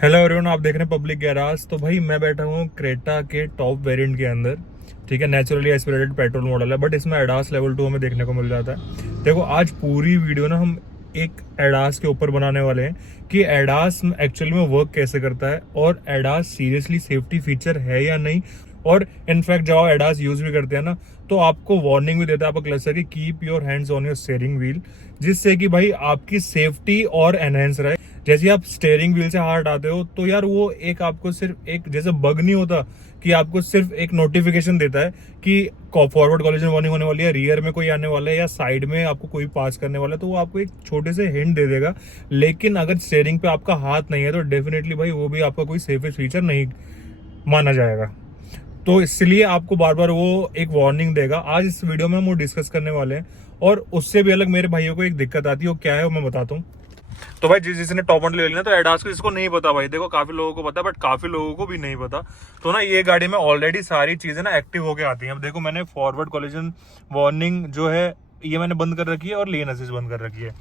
Hello everyone, आप देख रहे हैं पब्लिक गैराज। तो भाई मैं बैठा हूँ क्रेटा के टॉप वेरिएंट के अंदर। ठीक है, नेचुरली एस्पिरेटेड पेट्रोल मॉडल है, बट इसमें एडास लेवल 2 हमें देखने को मिल जाता है। देखो, आज पूरी वीडियो ना हम एक एडास के ऊपर बनाने वाले हैं कि एडास एक्चुअली में वर्क कैसे करता है और एडास सीरियसली सेफ्टी फीचर है या नहीं। और इनफैक्ट जब आप एडास यूज भी करते हैं ना, तो आपको वार्निंग भी देता है आपको क्लस्टर की keep your hands on your steering wheel, जिससे कि भाई आपकी सेफ्टी और एनहेंस रहे। जैसे आप स्टेयरिंग व्हील से हाथ हटाते हो तो यार वो एक आपको सिर्फ एक जैसे बग नहीं होता कि आपको सिर्फ एक नोटिफिकेशन देता है कि फॉरवर्ड कॉलिजन वार्निंग होने वाली है, रियर में कोई आने वाला है या साइड में आपको कोई पास करने वाला है, तो वो आपको एक छोटे से हिंट दे देगा। लेकिन अगर स्टेयरिंग पे आपका हाथ नहीं है तो डेफिनेटली भाई वो भी आपका कोई सेफेस्ट फीचर नहीं माना जाएगा। तो इसलिए आपको बार बार वो एक वार्निंग देगा। आज इस वीडियो में हम वो डिस्कस करने वाले हैं। और उससे भी अलग मेरे भाइयों को एक दिक्कत आती है, वो क्या है वो मैं बताता हूँ। तो भाई जिसने टॉप मॉडल ले लेना, तो एडास को जिसको नहीं पता भाई, देखो काफी लोगों को पता है बट काफी लोगों को भी नहीं पता। तो ना ये गाड़ी में ऑलरेडी सारी चीजें ना एक्टिव होके आती हैं। अब देखो, मैंने फॉरवर्ड कॉलिजन वार्निंग जो है ये मैंने बंद कर रखी है और लेन असिस्ट बंद कर रखी है।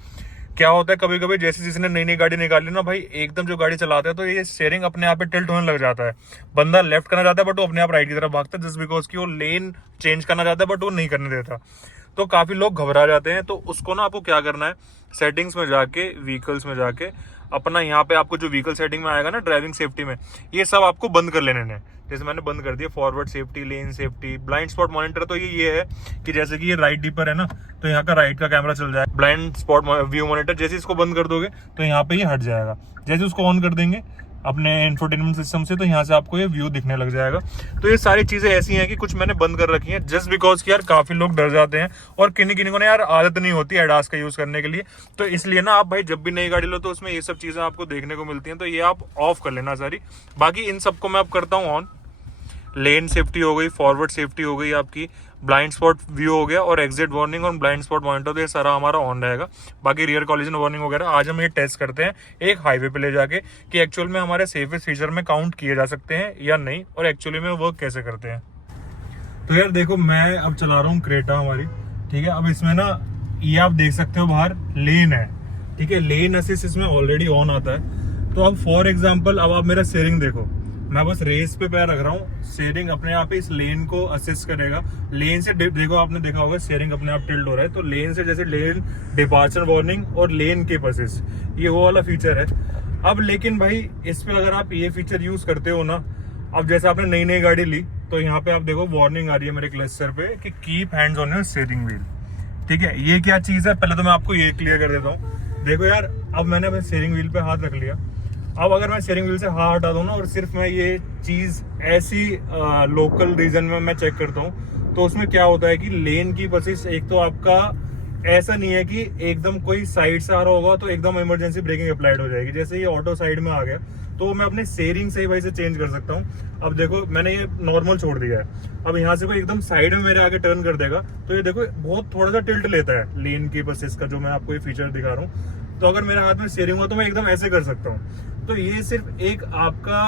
क्या होता है कभी कभी जैसे जिसने नई नई गाड़ी निकाली ना भाई, एकदम जो गाड़ी चलाता है तो ये स्टीयरिंग अपने आप पे टिल्ट होने लग जाता है। बंदा लेफ्ट करना चाहता है बट वो अपने आप राइट की तरफ भागता है, जस्ट बिकॉज की वो लेन चेंज करना चाहता है बट वो नहीं करने देता। तो काफी लोग घबरा जाते हैं। तो उसको ना आपको क्या करना है, सेटिंग्स में जाके, व्हीकल्स में जाके अपना यहाँ पे आपको जो व्हीकल सेटिंग में आएगा ना, ड्राइविंग सेफ्टी में, ये सब आपको बंद कर लेने हैं। जैसे मैंने बंद कर दिया फॉरवर्ड सेफ्टी, लेन सेफ्टी, ब्लाइंड स्पॉट मॉनिटर। तो ये है कि जैसे कि ये राइट डीपर है ना, तो यहाँ का राइट का कैमरा चल जाए। ब्लाइंड स्पॉट व्यू मॉनिटर जैसे इसको बंद कर दोगे तो यहाँ पे ये हट जाएगा। जैसे उसको ऑन कर देंगे अपने इंफोटेनमेंट सिस्टम से, तो यहाँ से आपको ये व्यू दिखने लग जाएगा। तो ये सारी चीजें ऐसी हैं कि कुछ मैंने बंद कर रखी हैं जस्ट बिकॉज कि यार काफी लोग डर जाते हैं और किन्हीं को ना यार आदत नहीं होती एडास का यूज करने के लिए। तो इसलिए ना आप भाई जब भी नई गाड़ी लो तो उसमें ये सब चीजें आपको देखने को मिलती हैं, तो ये आप ऑफ कर लेना सारी। बाकी इन सबको मैं अब करता हूँ ऑन। लेन सेफ्टी हो गई, फॉरवर्ड सेफ्टी हो गई आपकी, ब्लाइंड स्पॉट व्यू हो गया और एग्जिट वार्निंग और ब्लाइंड स्पॉट मॉनिटर, तो ये सारा हमारा ऑन रहेगा। बाकी रियर कॉलिजन वार्निंग वगैरह आज हम ये टेस्ट करते हैं एक हाईवे पे ले जाके कि एक्चुअल में हमारे सेफेस्ट फीचर में काउंट किए जा सकते हैं या नहीं, और एक्चुअली में वर्क कैसे करते हैं। तो यार देखो, मैं अब चला रहा हूँ क्रेटा हमारी। ठीक है, अब इसमें ना ये आप देख सकते हो बाहर लेन है। ठीक है, लेन असिस्ट इसमें ऑलरेडी ऑन आता है। तो अब फॉर एग्जाम्पल अब आप मेरा स्टीयरिंग देखो, मैं बस रेस पे पैर रख रहा हूँ, स्टीयरिंग अपने आप ही इस लेन को असिस्ट करेगा। लेन से देखो, आपने देखा होगा स्टीयरिंग अपने आप टिल्ट हो रहा है, तो लेन से जैसे लेन डिपार्चर वार्निंग और लेन कीप असिस्ट, ये वो वाला फीचर है। अब लेकिन भाई इस पे अगर आप ये फीचर यूज करते हो ना, अब जैसे आपने नई नई गाड़ी ली तो यहाँ पे आप देखो वार्निंग आ रही है मेरे क्लस्टर पे कि keep hands on your steering wheel. ठीक है, ये क्या चीज है पहले तो मैं आपको ये क्लियर कर देता हूँ। देखो यार, अब मैंने अपने स्टीयरिंग व्हील पे हाथ रख लिया। अब अगर मैं स्टीयरिंग व्हील से हाथ हटा दूं ना और सिर्फ मैं ये चीज ऐसी लोकल रीजन में मैं चेक करता हूँ, तो उसमें क्या होता है कि लेन की बसेस, एक तो आपका ऐसा नहीं है कि एकदम कोई साइड से आ रहा होगा तो एकदम इमरजेंसी ब्रेकिंग अप्लाइड हो जाएगी। जैसे ये ऑटो साइड में आ गया तो मैं अपने स्टीयरिंग से ही भाई से चेंज कर सकता हूँ। अब देखो, मैंने ये नॉर्मल छोड़ दिया है। अब यहाँ से कोई एकदम साइड में मेरे आगे टर्न कर देगा तो ये देखो बहुत थोड़ा सा टिल्ट लेता है लेन की बसेस का, जो मैं आपको ये फीचर दिखा रहा हूँ। तो अगर मेरे हाथ में स्टीयरिंग हो तो मैं एकदम ऐसे कर सकता हूँ। तो ये सिर्फ एक आपका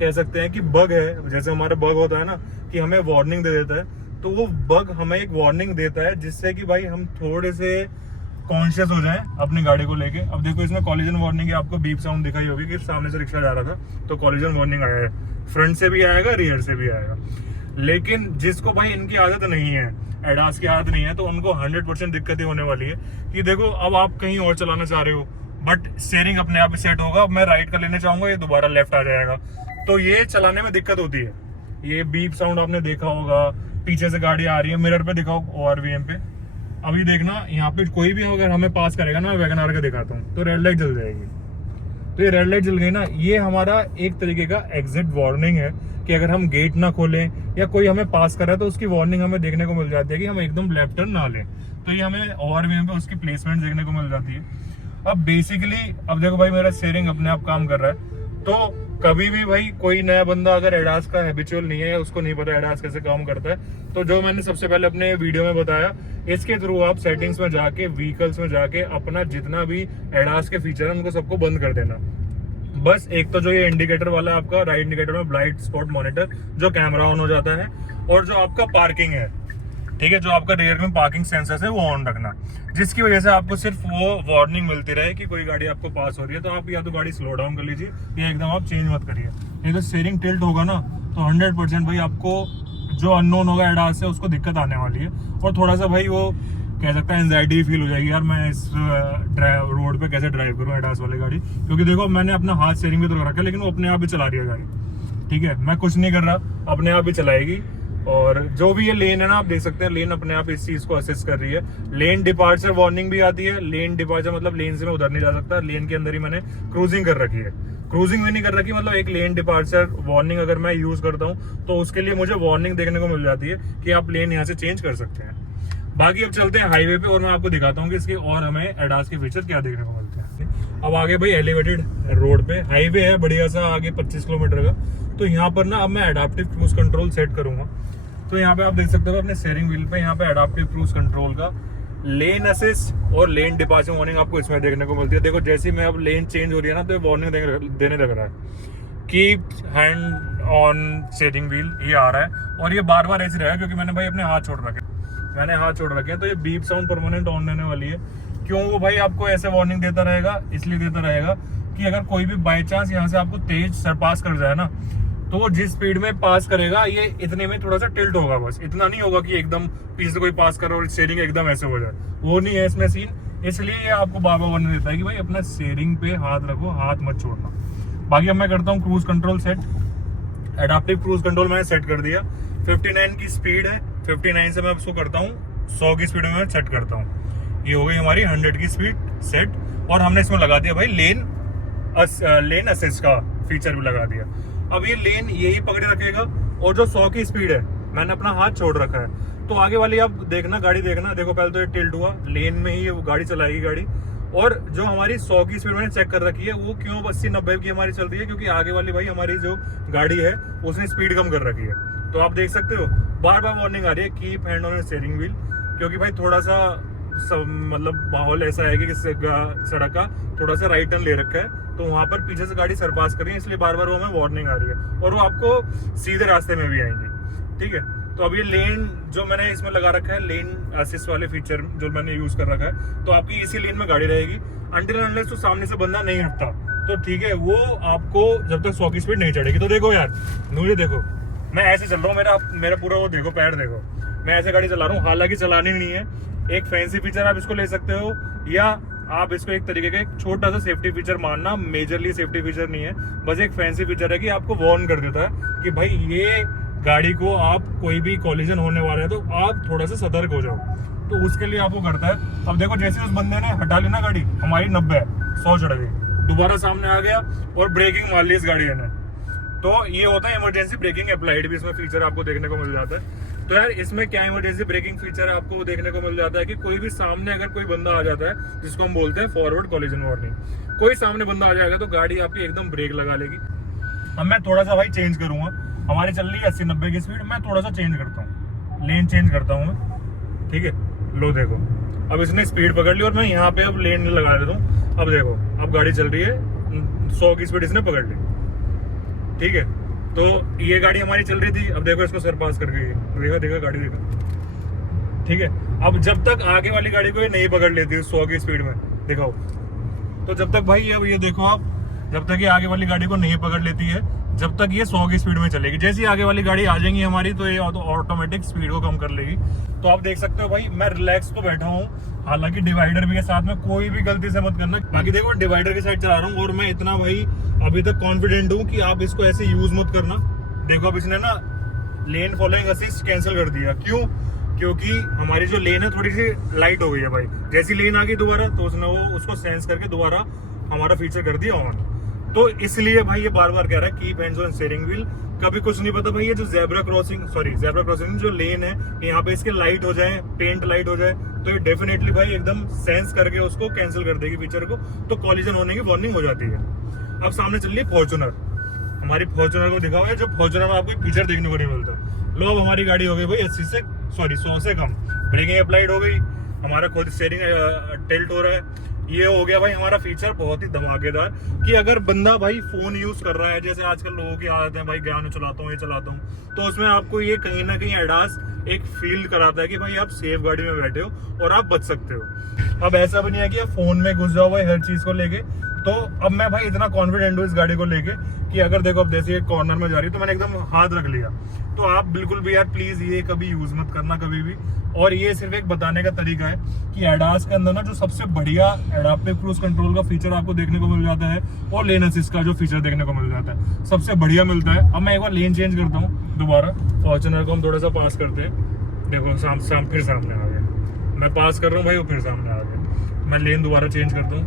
कह सकते हैं कि बग है। जैसे हमारा बग होता है ना कि हमें वार्निंग दे देता है, तो वो बग हमें एक वार्निंग देता है जिससे कि भाई हम थोड़े से कॉन्शियस हो जाएं अपनी गाड़ी को लेके। अब देखो, इसमें कॉलिजन वार्निंग आपको बीप साउंड दिखाई होगी कि सामने से रिक्शा जा रहा था तो कॉलिजन वार्निंग आया है। फ्रंट से भी आएगा, रियर से भी आएगा। लेकिन जिसको भाई इनकी आदत नहीं है, एडास की आदत नहीं है, तो उनको 100% दिक्कत ही होने वाली है कि देखो अब आप कहीं और चलाना चाह रहे हो बट स्टीयरिंग अपने आप ही सेट होगा। अब मैं राइट का लेने चाहूंगा, ये दोबारा लेफ्ट आ जाएगा, तो ये चलाने में दिक्कत होती है। ये बीप साउंड आपने देखा होगा, पीछे से गाड़ी आ रही है, मिरर पे दिखाओ ORVM पे। अभी देखना, यहाँ पे कोई भी अगर हमें पास करेगा ना, मैं वैगन आर का दिखाता हूँ, तो रेड लाइट जल जाएगी। तो ये रेड लाइट जल गई ना, ये हमारा एक तरीके का एग्जिट वार्निंग है कि अगर हम गेट ना खोलें या कोई हमें पास कर रहा है तो उसकी वार्निंग हमें देखने को मिल जाती है कि हम एकदम लेफ्ट टर्न ना लें। तो ये हमें ORVM पे उसकी प्लेसमेंट देखने को मिल जाती है। अब बेसिकली अब देखो भाई, मेरा स्टीयरिंग अपने आप काम कर रहा है। तो कभी भी भाई कोई नया बंदा अगर एडास का हैबिचुअल नहीं है, उसको नहीं पता एडास कैसे काम करता है, तो जो मैंने सबसे पहले अपने वीडियो में बताया, इसके थ्रू आप सेटिंग्स में जाके, व्हीकल्स में जाके अपना जितना भी एडास के फीचर है उनको सबको बंद कर देना। बस एक तो जो ये इंडिकेटर वाला है आपका राइट इंडिकेटर में ब्लाइंड स्पॉट मॉनिटर, जो कैमरा ऑन हो जाता है, और जो आपका पार्किंग है, ठीक है, जो आपका रियर में पार्किंग सेंसर है वो ऑन रखना, जिसकी वजह से आपको सिर्फ वो वार्निंग मिलती रहे कि कोई गाड़ी आपको पास हो रही है, तो आप या तो गाड़ी स्लो डाउन कर लीजिए या एकदम आप चेंज मत करिए। नहीं तो स्टीयरिंग टिल्ट होगा ना तो 100% भाई आपको जो अननोन होगा एडास से उसको दिक्कत आने वाली है, और थोड़ा सा भाई वो कह सकता है एंजाइटी फील हो जाएगी, यार मैं इस रोड पे कैसे ड्राइव करूँ एडास वाली गाड़ी। क्योंकि देखो मैंने अपना हाथ स्टीयरिंग पे तो रखा, लेकिन वो अपने आप ही चला रही है गाड़ी, ठीक है, मैं कुछ नहीं कर रहा, अपने आप ही चलाएगी। और जो भी ये लेन है ना, आप देख सकते हैं लेन अपने आप इस चीज को असिस्ट कर रही है। लेन डिपार्चर वार्निंग भी आती है, लेन डिपार्चर मतलब लेन से मैं उधर नहीं जा सकता, लेन के अंदर ही मैंने क्रूजिंग कर रखी है। क्रूजिंग भी नहीं कर रखी, मतलब एक लेन डिपार्चर वार्निंग अगर मैं यूज करता हूँ तो उसके लिए मुझे वार्निंग देखने को मिल जाती है कि आप लेन यहाँ से चेंज कर सकते हैं। बाकी अब चलते हैं हाईवे पे और मैं आपको दिखाता हूँ कि इसके और हमें एडास के फीचर क्या देखने को मिलते हैं। अब आगे भाई एलिवेटेड रोड पे हाईवे है बढ़िया सा, आगे 25 किलोमीटर का। तो यहाँ पर ना अब मैं एडाप्टिव क्रूज कंट्रोल सेट करूंगा। तो यहाँ पे आप देख सकते हो अपने स्टीयरिंग व्हील पे यहाँ पे एडाप्टिव क्रूज कंट्रोल का लेन असिस्ट और लेन डिपार्चर वार्निंग आपको इसमें देखने को मिलती है। देखो जैसे मैं अब लेन चेंज हो रही है ना तो वार्निंग देने लग रहा है, keep hand on steering wheel, ये आ रहा है। और ये बार बार ऐसे रहेगा क्योंकि मैंने भाई अपने हाथ छोड़ रखे हैं, तो ये बीप साउंड परमानेंट ऑन रहने वाली है। क्यों वो भाई आपको ऐसे वार्निंग देता रहेगा, इसलिए देता रहेगा कि अगर कोई भी बाई चांस यहाँ से आपको तेज सरपास कर जाए ना, तो वो जिस स्पीड में पास करेगा ये इतने में थोड़ा सा टिल्ट होगा, बस इतना नहीं होगा कि एकदम पीछे से कोई पास कर रहा और स्टीयरिंग एकदम ऐसे हो जाए, वो नहीं है इसमें सीन। इसलिए ये आपको बार बार वार्निंग देता है कि भाई अपना स्टीयरिंग पे हाथ रखो, हाथ मत छोड़ना। बाकी अब मैं करता हूँ cruise control set. Adaptive cruise control मैंने सेट कर दिया, 59 की स्पीड है, 59 से मैं उसको करता हूँ 100 की स्पीड में मैं सेट करता हूँ। ये हो गई हमारी 100 की स्पीड सेट। और हमने इसमें लगा दिया भाई लेन असिस्ट का फीचर भी लगा दिया। अब ये लेन यही पकड़े रखेगा, और जो 100 की स्पीड है मैंने अपना हाथ छोड़ रखा है, तो आगे वाली आप देखना गाड़ी देखना, देखो पहले तो ये टिल्ट हुआ, लेन में ही ये गाड़ी चलाएगी गाड़ी। और जो हमारी 100 की स्पीड मैंने चेक कर रखी है वो क्यों 80-90 की हमारी चल रही है, क्योंकि आगे वाली भाई हमारी जो गाड़ी है उसने स्पीड कम कर रखी है। तो आप देख सकते हो बार बार वार्निंग आ रही है keep hand on steering wheel, क्योंकि भाई थोड़ा सा मतलब माहौल ऐसा है कि सड़क का थोड़ा सा राइट टर्न ले रखा है, तो वहां पर पीछे से गाड़ी सरपास कर रही है, इसलिए बार बार वो हमें वार्निंग आ रही है, और वो आपको सीधे रास्ते में भी आएंगी। ठीक है, तो अब ये लेन जो मैंने इसमें लगा रखा है, लेन असिस्ट वाले फीचर जो मैंने यूज कर रखा है, तो आपकी इसी लेन में गाड़ी रहेगी अनटिल अनलेस तो सामने से बंदा नहीं हटता, तो ठीक है, वो आपको जब तक 100 की स्पीड नहीं चढ़ेगी। तो देखो यार, मुझे देखो मैं ऐसे चल रहा हूँ, मेरा पूरा वो देखो पैर देखो, मैं ऐसे गाड़ी चला रहा हूँ, हालांकि चलानी नहीं है। एक फैंसी फीचर आप इसको ले सकते हो, या आप इसको एक तरीके का एक छोटा सा सेफ्टी फीचर मानना, मेजरली सेफ्टी फीचर नहीं है, बस एक फैंसी फीचर है कि आपको वार्न कर देता है कि भाई ये गाड़ी को आप कोई भी कॉलिजन होने वाला है तो आप थोड़ा सा सतर्क हो जाओ, तो उसके लिए आपको करता है। अब देखो जैसे उस बंदे ने हटा ली ना गाड़ी, हमारी 90 100 चढ़ गई, दोबारा सामने आ गया और ब्रेकिंग मार ली इस गाड़ी ने, तो ये होता है इमरजेंसी ब्रेकिंग अप्लाइड भी इसमें फीचर आपको देखने को मिल जाता है। तो यार इसमें क्या इमरजेंसी ब्रेकिंग फीचर है आपको देखने को मिल जाता है कि कोई भी सामने अगर कोई बंदा आ जाता है, जिसको हम बोलते हैं फॉरवर्ड कॉलिजन वार्निंग, कोई सामने बंदा आ जाएगा तो गाड़ी आपकी एकदम ब्रेक लगा लेगी। अब मैं थोड़ा सा भाई चेंज करूंगा, हमारी चल रही है 80-90 की स्पीड, मैं थोड़ा सा चेंज करता हूँ, लेन चेंज करता हूँ मैं, ठीक है। लो देखो अब इसने स्पीड पकड़ ली और मैं यहाँ पे अब लेन लगा देता हूँ। अब देखो अब गाड़ी चल रही है 100 की स्पीड इसने पकड़ ली, ठीक है। तो ये गाड़ी हमारी चल रही थी, अब देखो इसको सरपास कर गई, देखा गाड़ी देखा, ठीक है। अब जब तक आगे वाली गाड़ी को ये नहीं पकड़ लेती 100 की स्पीड में, दिखाओ, तो जब तक भाई अब ये देखो आप, जब तक ये आगे वाली गाड़ी को नहीं पकड़ लेती है, जब तक ये 100 की स्पीड में चलेगी। जैसे ही आगे वाली गाड़ी आ जाएंगी हमारी, तो ये ऑटोमेटिक स्पीड को कम कर लेगी। तो आप देख सकते हो भाई मैं रिलैक्स तो बैठा हूँ, हालांकि डिवाइडर भी के साथ में कोई भी गलती से मत करना। बाकी देखो डिवाइडर की साइड चला रहा हूँ और मैं इतना भाई अभी तक कॉन्फिडेंट हूँ कि आप इसको ऐसे यूज मत करना। देखो अब इसने ना लेन फॉलोइंग असिस्ट कैंसिल कर दिया, क्यों? क्योंकि हमारी जो लेन है थोड़ी सी लाइट हो गई है भाई, जैसी लेन आ गई दोबारा तो उसने वो उसको सेंस करके दोबारा हमारा फीचर कर दिया ऑन। तो इसलिए भाई ये बार बार कह रहा है keep hands on steering wheel. कभी कुछ नहीं पता भाई, ये जो जेब्रा क्रॉसिंग जो लेन है, यहाँ पे इसके लाइट हो जाए, पेंट लाइट हो जाए, तो ये डेफिनेटली भाई एकदम सेंस करके उसको कैंसिल कर देगी फीचर को, तो कॉलिजन होने की वार्निंग हो जाती है। अब सामने चल रही है फॉर्च्यूनर, हमारी फॉर्च्यूनर को दिखा हुआ है, जो फॉर्च्यूनर में आपको फीचर देखने को नहीं मिलता। लो अब हमारी गाड़ी हो गई भाई 100 से कम, ब्रेकिंग अप्लाइड हो गई, हमारा खुद स्टीयरिंग टिल्ट हो रहा है, ये हो गया भाई हमारा फीचर बहुत ही धमाकेदार, कि अगर बंदा भाई फोन यूज कर रहा है, जैसे आजकल लोगों की आदत है भाई गाने चलाता हूँ ये चलाता हूँ, तो उसमें आपको ये कहीं ना कहीं एडास एक फील कराता है कि भाई आप सेफ गाड़ी में बैठे हो और आप बच सकते हो। अब ऐसा भी नहीं है कि आप फोन में घुस जाओ भाई हर चीज को लेके। तो अब मैं भाई इतना कॉन्फिडेंट हूँ इस गाड़ी को लेके कि अगर देखो अब जैसे कॉर्नर में जा रही है तो मैंने एकदम हाथ रख लिया। तो आप बिल्कुल भी यार प्लीज ये कभी यूज मत करना कभी भी। और ये सिर्फ एक बताने का तरीका है कि एडास के अंदर ना जो सबसे बढ़िया एडाप्टिव क्रूज कंट्रोल का फीचर आपको देखने को मिल जाता है, और लेन असिस्ट का जो फीचर देखने को मिल जाता है, सबसे बढ़िया मिलता है। अब मैं एक बार लेन चेंज करता हूँ दोबारा, फॉर्च्यूनर को हम थोड़ा सा पास करते हैं। देखो फिर सामने आ गया, मैं पास कर रहा हूँ भाई वो फिर सामने आ गया। मैं लेन दोबारा चेंज करता हूँ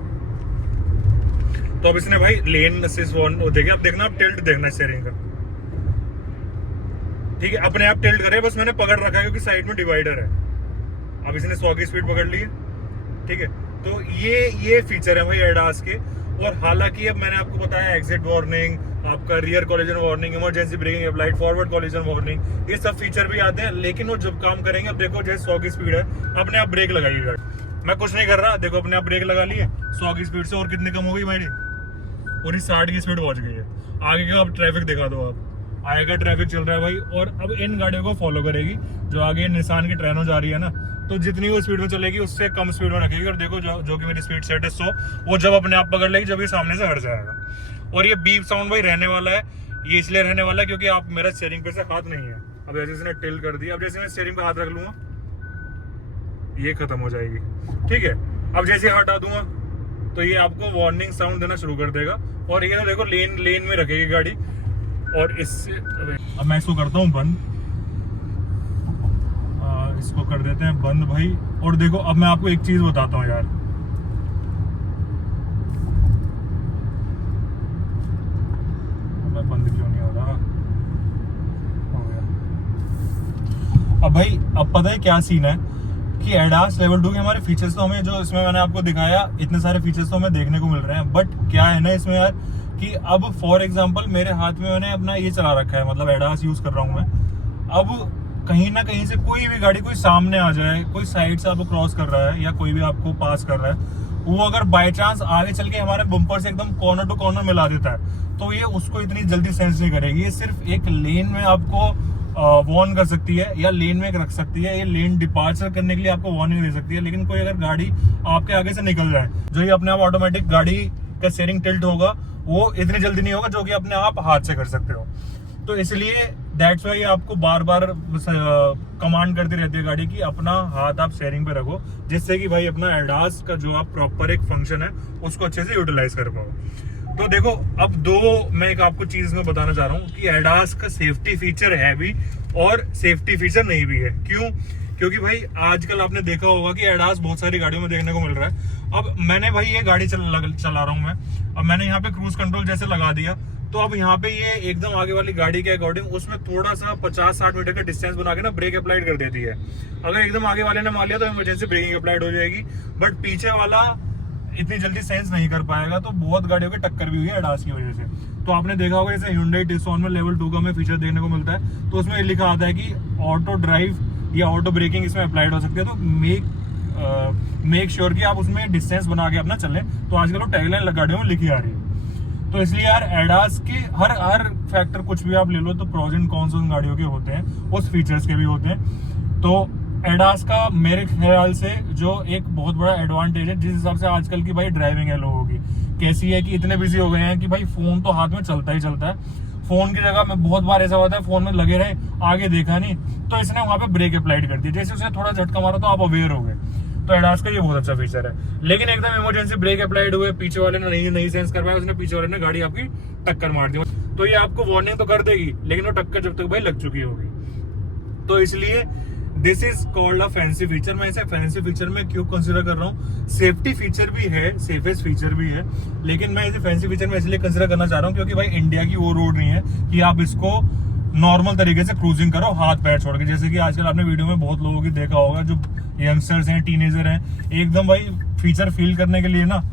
तो अब इसने भाई लेन असिस्ट देखिए, अब देखना, आप टिल्ट देखना स्टीयरिंग का, ठीक है, अपने आप टिल्ट करे, बस मैंने पकड़ रखा है क्योंकि साइड में डिवाइडर है। अब इसने 100 की स्पीड पकड़ ली है, ठीक है। तो ये फीचर है भाई एडास के। और हालांकि अब मैंने आपको बताया एग्जिट वार्निंग, आपका rear collision warning, emergency breaking applied, forward collision warning, ये सब फीचर भी आते हैं, लेकिन वो जब काम करेंगे, अब देखो जैसे 100 की स्पीड है, अपने आप ब्रेक लगाइएगा। मैं कुछ नहीं कर रहा, देखो अपने आप ब्रेक लगा लिए 100 की स्पीड से, और कितनी कम हो गई मेरी, पूरी 60 की स्पीड पहुंच गई है। आगे का अब ट्रैफिक दिखा दो, आप आएगा ट्रैफिक चल रहा है भाई, और अब इन गाड़ियों को फॉलो करेगी। जो आगे निसान की ट्रेनो जा रही है ना, तो जितनी वो स्पीड में चलेगी उससे कम स्पीड में रखेगी। और देखो जो कि मेरी स्पीड सेट है 100, वो जब अपने आप पकड़ लेगी जब ये सामने से हट जाएगा। और ये बीप साउंड भाई रहने वाला है, ये इसलिए रहने वाला है क्योंकि आप मेरा स्टीयरिंग पे से हाथ नहीं है। अब जैसे इसने टिल्ट कर दिया, अब जैसे मैं स्टीयरिंग पे हाथ रख लूंगा ये खत्म हो जाएगी, ठीक है। अब जैसे हटा दूंगा तो ये आपको वार्निंग साउंड देना शुरू कर देगा, और ये ना देखो लेन में रखेगी गाड़ी। और इससे अब मैं इसको करता हूँ बंद, इसको कर देते हैं बंद भाई। और देखो अब मैं आपको एक चीज बताता हूँ यार, मैं बंद क्यों नहीं हो रहा, हो गया। अब भाई अब पता है क्या सीन है कि एडास लेवल 2 के हमारे फीचर्स तो हमें, जो इसमें मैंने आपको दिखाया, इतने सारे फीचर्स तो हमें देखने को मिल रहे हैं। बट क्या है ना इसमें यार कि अब फॉर एग्जांपल मेरे हाथ में मैंने अपना ये चला रखा है, मतलब एडास यूज कर रहा हूँ मैं। अब कहीं ना कहीं से कोई भी गाड़ी कोई सामने आ जाए, कोई साइड से आपको क्रॉस कर रहा है या कोई भी आपको पास कर रहा है, वो अगर बाय चांस आगे चल के हमारे बम्पर से एकदम कॉर्नर टू कॉर्नर मिला देता है, तो ये उसको इतनी जल्दी सेंस नहीं करेगी। ये सिर्फ एक लेन में आपको वार्न कर सकती है या लेन में रख सकती है, ये लेन डिपार्चर करने के लिए आपको वार्निंग दे सकती है। लेकिन कोई अगर गाड़ी आपके आगे से निकल जाए, जो ये अपने आप ऑटोमेटिक गाड़ी का स्टीयरिंग टिल्ट होगा, वो इतनी जल्दी नहीं होगा जो कि अपने आप हाथ से कर सकते हो। तो इसलिए दैट्स वाई आपको बार बार कमांड करती रहती है गाड़ी की अपना हाथ आप स्टीयरिंग पे रखो, जिससे कि भाई अपना एडास का जो आप प्रॉपर एक फंक्शन है उसको अच्छे से यूटिलाइज कर पाओ। तो देखो अब मैं एक आपको चीज में बताना चाह रहा हूँ कि एडास का सेफ्टी फीचर है भी और सेफ्टी फीचर नहीं भी है। क्यों? क्योंकि भाई आजकल आपने देखा होगा कि एडास बहुत सारी गाड़ियों में देखने को मिल रहा है। अब मैंने भाई ये गाड़ी चला रहा हूँ मैं, अब मैंने यहाँ पे क्रूज कंट्रोल जैसे लगा दिया, तो अब यहाँ पे ये एकदम आगे वाली गाड़ी के अकॉर्डिंग उसमें थोड़ा सा 50-60 मीटर का डिस्टेंस बना के ना ब्रेक अप्लाइड कर देती है। अगर एकदम आगे वाले ने मान लिया तो इमरजेंसी ब्रेकिंग अप्लाइड हो जाएगी, बट पीछे वाला इतनी जल्दी सेंस नहीं कर पाएगा। तो बहुत गाड़ियों की टक्कर भी हुई है एडास की वजह से। तो आपने देखा होगा जैसे Hyundai Tucson में लेवल 2 का हमें फीचर देखने को मिलता है, तो उसमें लिखा आता है कि ऑटो ड्राइव या ऑटो ब्रेकिंग इसमें अप्लाइड हो सकती है। तो मेक श्योर कि आप उसमें डिस्टेंस बना के अपना चलें। तो आजकल वो टैगलाइन गाड़ियों में लिखी आ रही है। तो इसलिए यार एडास के हर फैक्टर कुछ भी आप ले लो तो प्रोज एंड कॉन्स उन गाड़ियों के होते हैं, उस फीचर्स के भी होते हैं। तो एडास का मेरे ख्याल से जो एक बहुत बड़ा एडवांटेज है, जिस हिसाब से आजकल की भाई ड्राइविंग है लोगों की कैसी है कि इतने बिजी हो गए हैं कि भाई फोन तो हाथ में चलता ही चलता है। फोन की जगह में बहुत बार ऐसा होता है फोन में लगे रहे, आगे देखा नहीं, तो इसने वहां पे ब्रेक अप्लाइड कर दी, जैसे उसने थोड़ा झटका मारा तो आप अवेयर हो गए। तो एडास का ये बहुत अच्छा फीचर है। लेकिन एकदम इमरजेंसी ब्रेक अप्लाइड हुए, पीछे वाले ने नहीं सेंस कर पाया, उसने पीछे वाले ने गाड़ी आपकी टक्कर मार दी, तो ये आपको वार्निंग तो कर देगी, लेकिन वो टक्कर जब तक भाई लग चुकी होगी। तो इसलिए this is called a fancy feature. मैं इसे फैंसी फीचर में क्यों कंसिडर कर रहा हूँ, सेफ्टी फीचर भी है, सेफेस्ट फीचर भी है, लेकिन मैं इसे फैंसी फीचर में इसलिए कंसिडर करना चाह रहा हूँ क्योंकि भाई इंडिया की वो रोड नहीं है कि आप इसको नॉर्मल तरीके से क्रूजिंग करो हाथ पैर छोड़ के। जैसे कि आजकल आपने वीडियो में बहुत लोगों की देखा होगा, जो यंगस्टर्स हैं, टीनेजर हैं, एकदम भाई फीचर फील करने के लिए ना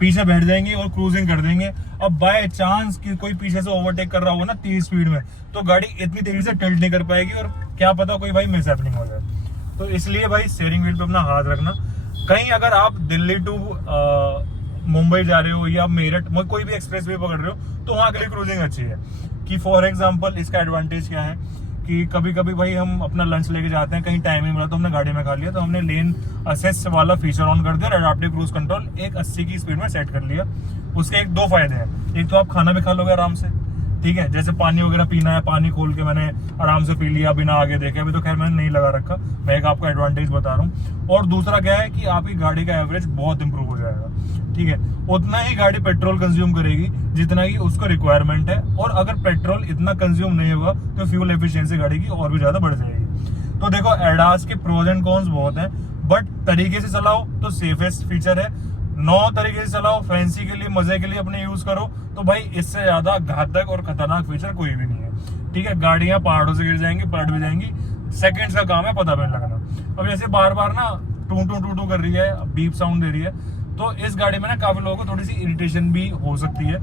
पीछे बैठ जाएंगे और क्रूजिंग कर देंगे। अब बाय चांस कि कोई पीछे से ओवरटेक कर रहा होगा ना 30 स्पीड में, तो गाड़ी इतनी तेजी से टिल्ट नहीं कर पाएगी और क्या पता कोई भाई मिस हैपनिंग हो जाए। तो इसलिए भाई स्टीयरिंग व्हील पे अपना हाथ रखना, कहीं अगर आप दिल्ली टू मुंबई जा रहे हो या मेरठ कोई भी एक्सप्रेस वे पकड़ रहे हो तो वहाँ के लिए क्रूजिंग अच्छी है। कि फॉर एग्जांपल इसका एडवांटेज क्या है कि कभी कभी भाई हम अपना लंच लेके जाते हैं, कहीं टाइम नहीं मिला तो हमने गाड़ी में खा लिया, तो हमने लेन असिस्ट वाला फीचर ऑन कर दिया और एडाप्टिव क्रूज कंट्रोल एक 80 की स्पीड में सेट कर लिया। उसके एक दो फायदे हैं, एक तो आप खाना भी खा लोगे आराम से, ठीक है, जैसे पानी वगैरह पीना है, पानी खोल के मैंने आराम से पी लिया बिना आगे देखे। अभी तो खैर मैंने नहीं लगा रखा, मैं एक आपको एडवांटेज बता रहा हूँ। और दूसरा क्या है कि आपकी गाड़ी का एवरेज बहुत इंप्रूव हो जाएगा, ठीक है। उतना ही गाड़ी पेट्रोल कंज्यूम करेगी जितना ही उसका रिक्वायरमेंट है, और अगर पेट्रोल इतना कंज्यूम नहीं होगा तो फ्यूल एफिशिएंसी गाड़ी की और भी ज्यादा बढ़ जाएगी। तो देखो एडास के प्रोज एंड कॉन्स बहुत हैं, बट तरीके से चलाओ तो सेफेस्ट फीचर है। 9 तरीके से चलाओ, फैंसी के लिए, मजे के लिए अपने यूज करो, तो भाई इससे ज्यादा घातक और खतरनाक फीचर कोई भी नहीं है, ठीक है। गाड़ियां पहाड़ों से गिर जाएंगी, पलट भी जाएंगी, सेकंड्स का काम है, पता भी नहीं लगना। अब जैसे बार बार ना टू टू टू टू कर रही है, बीप साउंड दे रही है, तो इस गाड़ी में ना काफी लोगों को थोड़ी सी इरिटेशन भी हो सकती है।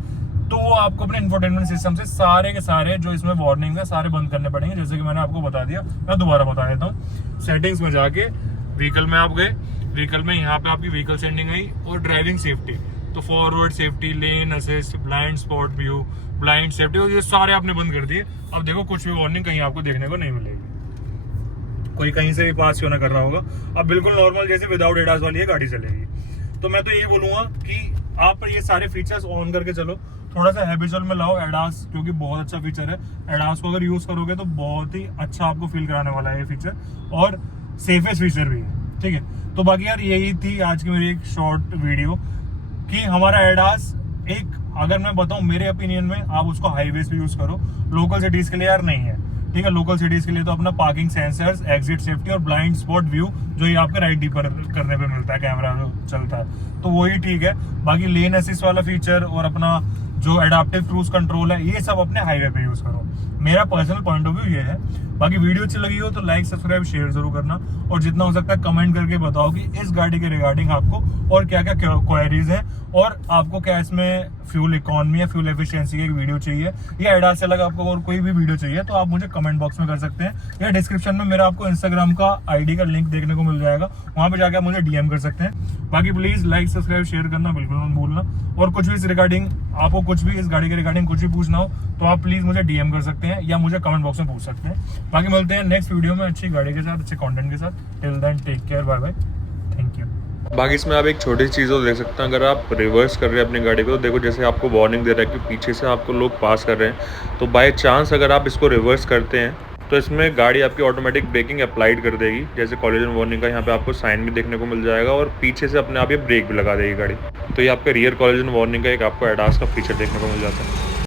तो वो आपको अपने इंफोटेनमेंट सिस्टम से सारे के सारे जो इसमें वार्निंग है सारे बंद करने पड़ेंगे, जैसे कि मैंने आपको बता दिया। मैं दोबारा बता देता हूँ। सेटिंग्स में जाके व्हीकल में आप गए, व्हीकल में यहाँ पे आपकी व्हीकल सेटिंग आई और ड्राइविंग सेफ्टी, तो फॉरवर्ड सेफ्टी, लेन assist, blind spot view, blind safety, और ये सारे आपने बंद कर दिए। अब देखो कुछ भी वार्निंग कहीं आपको देखने को नहीं मिलेगी, कोई कहीं से भी पास क्यों ना कर रहा होगा। अब बिल्कुल नॉर्मल जैसे विदाउट एडास वाली ये गाड़ी चलेगी। तो मैं तो ये बोलूंगा कि आप ये सारे फीचर्स ऑन करके चलो, थोड़ा सा हैबिचुअल में लाओ एडास, क्योंकि बहुत अच्छा फीचर है। एडास को अगर यूज करोगे तो बहुत ही अच्छा आपको फील कराने वाला है ये फीचर, और सेफेस्ट फीचर भी है, ठीक है। तो बाकी यार यही थी आज की मेरी एक शॉर्ट वीडियो कि हमारा एडास एक, अगर मैं बताऊं मेरे ओपिनियन में, आप उसको हाईवेज पे यूज करो, लोकल सिटीज के लिए यार नहीं है, ठीक है। लोकल सिटीज के लिए तो अपना पार्किंग सेंसर्स, एग्जिट सेफ्टी और ब्लाइंड स्पॉट व्यू जो ये आपके राइट डीपर करने पे मिलता है, कैमरा चलता है, तो वही ठीक है। बाकी लेन असिस्ट वाला फीचर और अपना जो एडाप्टिव क्रूज कंट्रोल है, ये सब अपने हाईवे पे यूज करो। मेरा पर्सनल पॉइंट ऑफ व्यू ये है। बाकी वीडियो अच्छी लगी हो तो लाइक, सब्सक्राइब, शेयर जरूर करना, और जितना हो सकता है कमेंट करके बताओ कि इस गाड़ी के रिगार्डिंग आपको और क्या क्या क्वेरीज है, और आपको क्या इसमें फ्यूल इकोनॉमी या फ्यूल एफिशिएंसी की एक वीडियो चाहिए, या एडास से अलग आपको और कोई भी वीडियो चाहिए, तो आप मुझे कमेंट बॉक्स में कर सकते हैं, या डिस्क्रिप्शन में मेरा आपको इंस्टाग्राम का आईडी का लिंक देखने को मिल जाएगा, वहां पे जाकर मुझे डीएम कर सकते हैं। बाकी प्लीज लाइक, सब्सक्राइब, शेयर करना बिल्कुल मत भूलना, और कुछ भी इस रिगार्डिंग आपको कुछ भी इस गाड़ी के रिगार्डिंग कुछ भी पूछना हो तो आप प्लीज मुझे डीएम कर सकते हैं या मुझे कमेंट बॉक्स में पूछ सकते हैं। बाकी मिलते हैं नेक्स्ट वीडियो में अच्छी गाड़ी के साथ, अच्छे कंटेंट के साथ। Till then take care, bye bye, thank you. बाकी इसमें आप एक छोटी सी चीज़ और देख सकते हैं, अगर आप रिवर्स कर रहे हैं अपनी गाड़ी को, तो देखो जैसे आपको वार्निंग दे रहा है कि पीछे से आपको लोग पास कर रहे हैं, तो बाय चांस अगर आप इसको रिवर्स करते हैं तो इसमें गाड़ी आपकी ऑटोमेटिक ब्रेकिंग अप्लाइड कर देगी, जैसे कॉलिजन वार्निंग का यहाँ पे आपको साइन भी देखने को मिल जाएगा, और पीछे से अपने आप ये ब्रेक भी लगा देगी गाड़ी। तो ये आपका रियर कॉलिजन वार्निंग का एक आपको एडास का फीचर देखने को मिल जाता है।